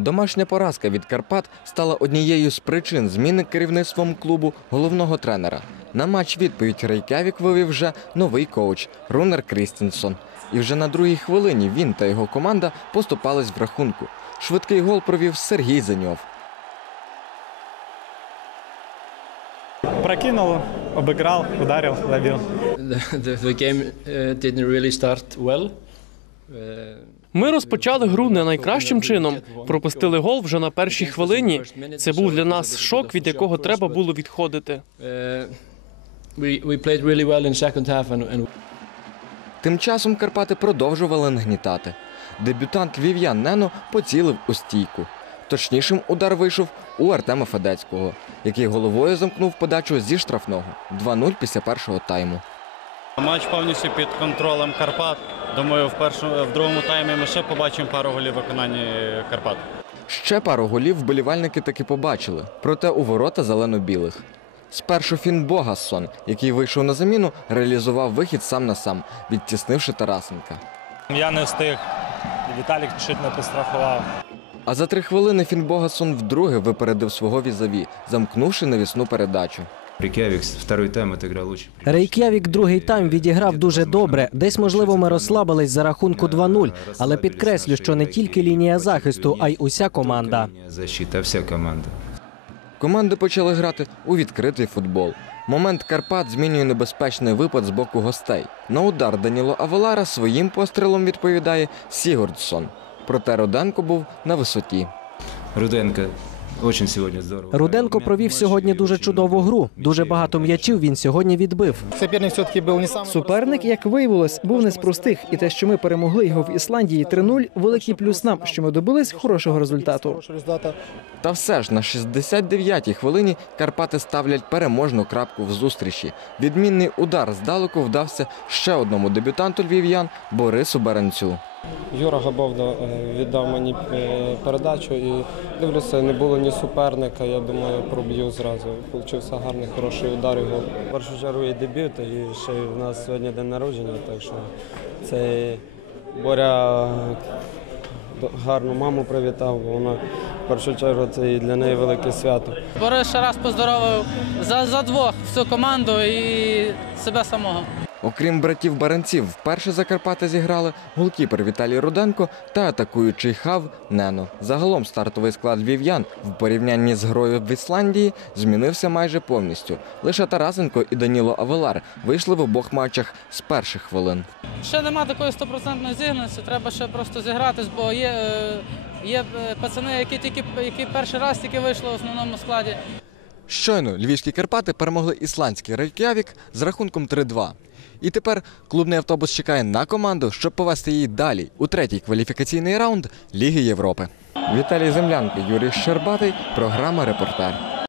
Домашня поразка від Карпат стала однією з причин зміни керівництвом клубу головного тренера. На матч відповідь Рейкявік вивів вже новий коуч Рунер Крістінсон. І вже на другій хвилині він та його команда поступались в рахунку. Швидкий гол провів Сергій Зеньов. Прокинул, обыграл, ударил, забил. the, the, the game uh, didn't really start well. Ми розпочали гру не найкращим чином. Пропустили гол вже на першій хвилині. Це був для нас шок, від якого треба було відходити. and Тим часом Карпати продовжували нагнітати. Дебютант львів'ян Нено поцілив у стійку. Точнішим удар вийшов у Артема Федецького, який головою замкнув подачу зі штрафного 2-0 після першого тайму. Матч повністю під контролем Карпат. Думаю, в першому в другому таймі ми ще побачимо пару голів виконання Карпат. Ще пару голів вболівальники таки побачили, проте у ворота зелено-білих. Спершу Фін Богассон, який вийшов на заміну, реалізував вихід сам на сам, відтіснивши Тарасенка. Я не встиг. Віталік чуть не підстрахував. А за три хвилини Фін Богассон вдруге випередив свого візаві, замкнувши навісну передачу. Рикявик второй тайм отыграл очень. Рейк'явік другий тайм відіграв дуже добре. Десь, можливо, ми розслабились за рахунку 2-0, але підкреслю, що не тільки лінія захисту, а й уся команда. Защита, вся команда. Команди почали грати у відкритий футбол. Момент Карпат змінює небезпечний випад з боку гостей. На удар Даніло Авелара своїм пострілом відповідає Сігурдсон. Проте Роденко був на висоті. Руденко очень сегодня здорово. Руденко провів сьогодні дуже чудову гру. Дуже багато м'ячів він сьогодні відбив. Соперник все-таки був не сам Суперник, як виявилось, був не з простих, і те, що ми перемогли його в Ісландії 3-0, великий плюс нам, що ми добились хорошого результату. Та все ж на 69-й хвилині Карпати ставлять переможну крапку в зустрічі. Відмінний удар здалеку вдався ще одному дебютанту львів'ян Борису Баранцю. Юра Габовда е, віддав мені е, передачу і дивлюся, не було ні суперника. Я думаю, проб'ю зразу. Получився гарний, хороший удар і гол. В першу чергу і дебют, і ще в нас сьогодні день народження, так що це Боря гарну маму привітав, бо вона в першу чергу це і для неї велике свято. Борис ще раз поздоровив за, за двох всю команду і себе самого. Окрім братів Баранців, вперше за Карпати зіграли голкіпер Віталій Руденко та атакуючий хав Нено. Загалом стартовий склад львів'ян в порівнянні з грою в Ісландії змінився майже повністю. Лише Тарасенко і Даніло Авелар вийшли в обох матчах з перших хвилин. Ще нема такої стопроцентної зігнаності, треба ще просто зігратись, бо є, е, є е, пацани, які тільки які перший раз тільки вийшли в основному складі. Щойно львівські Карпати перемогли ісландський Рейк'явік з рахунком 3-2. І тепер клубний автобус чекає на команду, щоб повести її далі у третій кваліфікаційний раунд Ліги Європи. Віталій Землянко, Юрій Щербатий, програма Репортер.